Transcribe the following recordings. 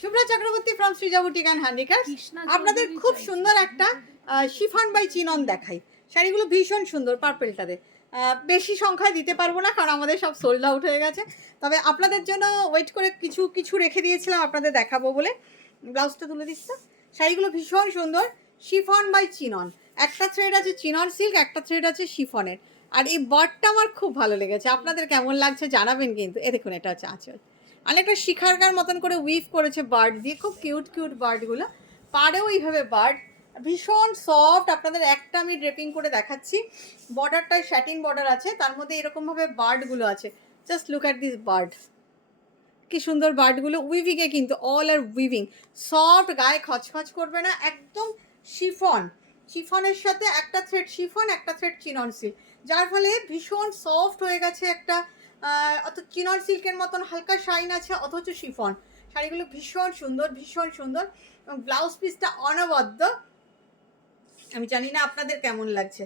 Shubhra Chakraborty from Srija boutique and handicrafts. আপনাদের খুব সুন্দর একটা শিফন বাই চিনন দেখাই। শাড়িগুলো ভীষণ সুন্দর, পার্পেলটাতে বেশি সংখ্যায় দিতে পারবো না কারণ আমাদের সব সোল্ড আউট হয়ে গেছে। তবে আপনাদের জন্য ওয়েট করে কিছু কিছু রেখে দিয়েছিলাম আপনাদের দেখাবো বলে। ব্লাউজটা তুলে দিচ্ছি। শাড়িগুলো ভীষণ সুন্দর, শিফন বাই চিনন। একটা থ্রেড আছে চিনন সিল্ক, একটা থ্রেড আছে শিফনের। আর এই বার্ডটা আমার খুব ভালো লেগেছে, আপনাদের কেমন লাগছে জানাবেন কিন্তু। এ দেখুন, এটা হচ্ছে আঁচল, অনেকটা শিখারকার মতন করে উইভ করেছে বার্ড দিয়ে, খুব কিউট কিউট বার্ডগুলো। পাড়েও এইভাবে বার্ড, ভীষণ সফট। আপনাদের একটা আমি ড্রেপিং করে দেখাচ্ছি। বর্ডারটায় শ্যাটিন বর্ডার আছে, তার মধ্যে এরকমভাবে বার্ডগুলো আছে। Just look at this bird, কি সুন্দর বার্ডগুলো। উইভিংয়ে কিন্তু, অল আর উইভিং, সফট, গায়ে খচখচ করবে না, একদম শিফন। শিফনের সাথে একটা থ্রেড শিফন, একটা থ্রেড চিনন সিল্ক, যার ফলে ভীষণ সফট হয়ে গেছে একটা। অত চিনন সিল্কের মতন হালকা শাইন আছে, অথচ শিফন। শাড়িগুলো ভীষণ সুন্দর, ভীষণ সুন্দর। এবং ব্লাউজ পিসটা অনবদ্য। আমি জানি না আপনাদের কেমন লাগছে।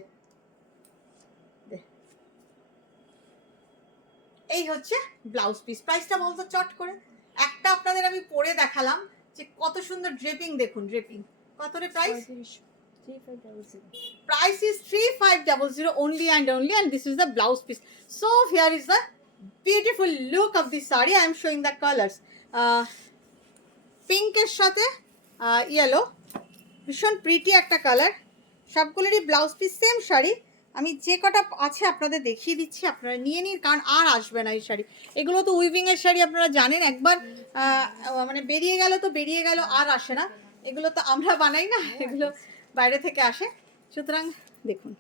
এই হচ্ছে ব্লাউজ পিস। প্রাইসটা বলতো চট করে, একটা আপনাদের আমি পরে দেখালাম যে কত সুন্দর ড্রেপিং। দেখুন ড্রেপিং কত রে price. Price is 3500 only and only, and this is the blouse piece. So here is the beautiful look of this saree. I am showing the colors. Pink এর সাথে yellow, ভীষণ প্রিটি একটা colour. সবগুলোরই blouse piece same sari. আমি যে কটা আছে আপনাদের দেখিয়ে দিচ্ছি, আপনারা নিয়ে নিন, কারণ আর আসবে না এই শাড়ি। এগুলো তো উইভিংয়ের শাড়ি, আপনারা জানেন, একবার মানে বেরিয়ে গেল তো বেরিয়ে গেল, আর আসে না। এগুলো তো আমরা বানাই না, এগুলো বাইরে থেকে আসে। সুতরাং দেখুন,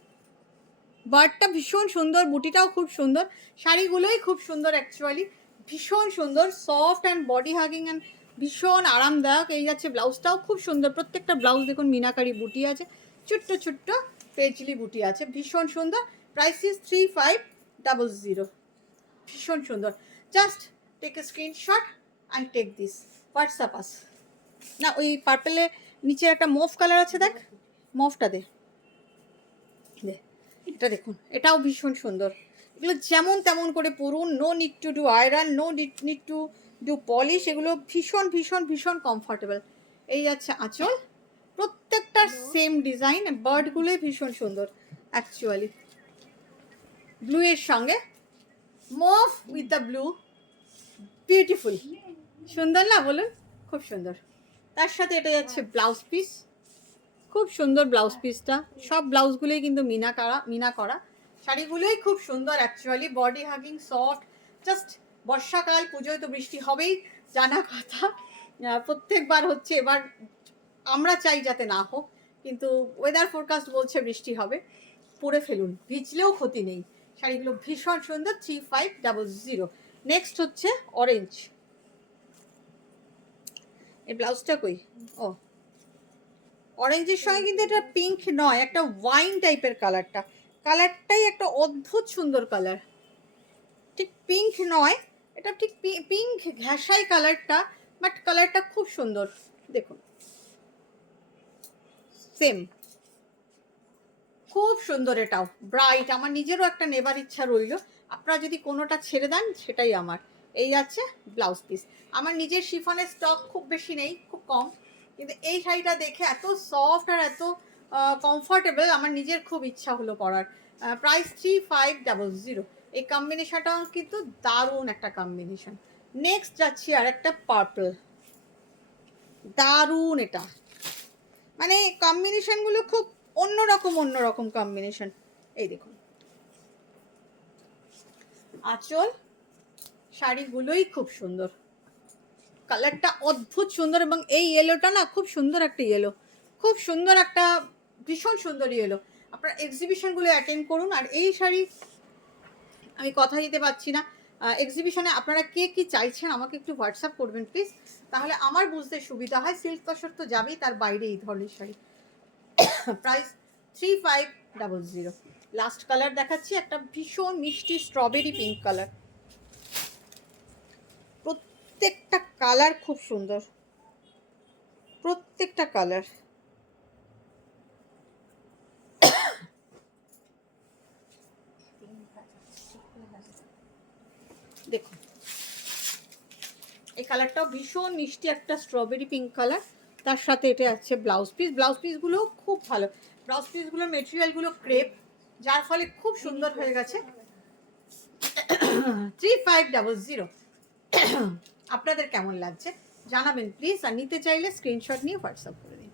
বার্ডটা ভীষণ সুন্দর, বুটিটাও খুব সুন্দর, শাড়িগুলোই খুব সুন্দর অ্যাকচুয়ালি, ভীষণ সুন্দর, soft and body hugging and ভীষণ আরামদায়ক। এই যাচ্ছে ব্লাউজটাও খুব সুন্দর, প্রত্যেকটা ব্লাউজ দেখুন মিনাকারি বুটি আছে, ছোট্ট ছোট্ট পেজলি বুটি আছে, ভীষণ সুন্দর। Price is 3500। ভীষণ সুন্দর। Just take a screenshot and take this, WhatsApp us. না, ওই পার্পেলের নিচে একটা মুভ কালার আছে, দেখ মুভটা দে। এটা দেখুন, এটাও ভীষণ সুন্দর। এগুলো যেমন তেমন করে পরুন, no need to do iron, no need to do polish. এগুলো ভীষণ ভীষণ ভীষণ কমফর্টেবল। এই যাচ্ছে আঁচল, প্রত্যেকটার সেম ডিজাইন, বার্ডগুলোই ভীষণ সুন্দর অ্যাকচুয়ালি। ব্লু এর সঙ্গে move with the blue, beautiful, সুন্দর না বলুন? খুব সুন্দর। তার সাথে এটা যাচ্ছে ব্লাউজ পিস, খুব সুন্দর ব্লাউজ পিসটা। সব ব্লাউজগুলোই কিন্তু মিনা করা। শাড়িগুলোই খুব সুন্দর actually, body hugging, soft. Just বর্ষাকাল, পুজোয় তো বৃষ্টি হবেই, জানা কথা। প্রত্যেকবার হচ্ছে, এবার আমরা চাই যাতে না হোক, কিন্তু ওয়েদার ফোরকাস্ট বলছে বৃষ্টি হবে। পরে ফেলুন, ভিজলেও ক্ষতি নেই। শাড়িগুলো ভীষণ সুন্দর। 3500। নেক্সট হচ্ছে অরেঞ্জ। এই ব্লাউজটা কই? ও, অরেঞ্জের সঙ্গে কিন্তু এটা পিঙ্ক নয়, একটা ওয়াইন টাইপের কালারটাই একটা অদ্ভুত সুন্দর কালার। ঠিক পিঙ্ক নয়, এটা ঠিক পিঙ্ক ঘেঁষাই কালারটা, বাট কালারটা খুব সুন্দর। দেখুন সেম, খুব সুন্দর, এটাও ব্রাইট। আমার নিজেরও একটা নেবার ইচ্ছা রইল, আপনারা যদি কোনোটা ছেড়ে দেন সেটাই আমার। এই আছে ব্লাউজ পিস। আমার নিজের শিফনের স্টক খুব বেশি নেই, খুব কম, কিন্তু এই শাড়িটা দেখে এত সফট আর এত কমফর্টেবল, আমার নিজের খুব ইচ্ছা হলো পরার। প্রাইস 3500। এই কম্বিনেশনটাও কিন্তু দারুণ একটা কম্বিনেশন। নেক্সট যাচ্ছি আর একটা পার্পল, দারুণ এটা। মানে কম্বিনেশনগুলো খুব অন্যরকম কম্বিনেশন। এই দেখুন আঁচল, শাড়িগুলোই খুব সুন্দর, কালারটা অদ্ভুত সুন্দর। এবং এই ইয়েলোটা না, খুব সুন্দর একটা ইয়েলো, খুব সুন্দর একটা, ভীষণ সুন্দর ইয়েলো। আপনারা এক্সিবিশনগুলো অ্যাটেন্ড করুন। আর এই শাড়ি আমি কথা দিতে পারছি না, এক্সিবিশনে আপনারা কে কী চাইছেন আমাকে একটু হোয়াটসঅ্যাপ করবেন প্লিজ, তাহলে আমার বুঝতে সুবিধা হয়। সিল্ক তসর তো যাবেই, তার বাইরে এই ধরনের শাড়ি। প্রাইস 3500। লাস্ট কালার দেখাচ্ছি, একটা ভীষণ মিষ্টি স্ট্রবেরি পিঙ্ক কালার। প্রত্যেকটা কালার খুব সুন্দর, প্রত্যেকটা কালার। দেখুন এই কালারটাও ভীষণ মিষ্টি একটা স্ট্রবেরি পিঙ্ক কালার, তার সাথে এটা আছে ব্লাউজ পিস। ব্লাউজ পিসগুলো খুব ভালো, ব্লাউজ পিসগুলোর মেটেরিয়ালগুলো ক্রেপ, যার ফলে খুব সুন্দর হয়ে গেছে। 3500। আপনাদের কেমন লাগছে জানাবেন প্লিজ, আর নিতে চাইলে স্ক্রিনশট নিয়ে হোয়াটসঅ্যাপ করে দিন।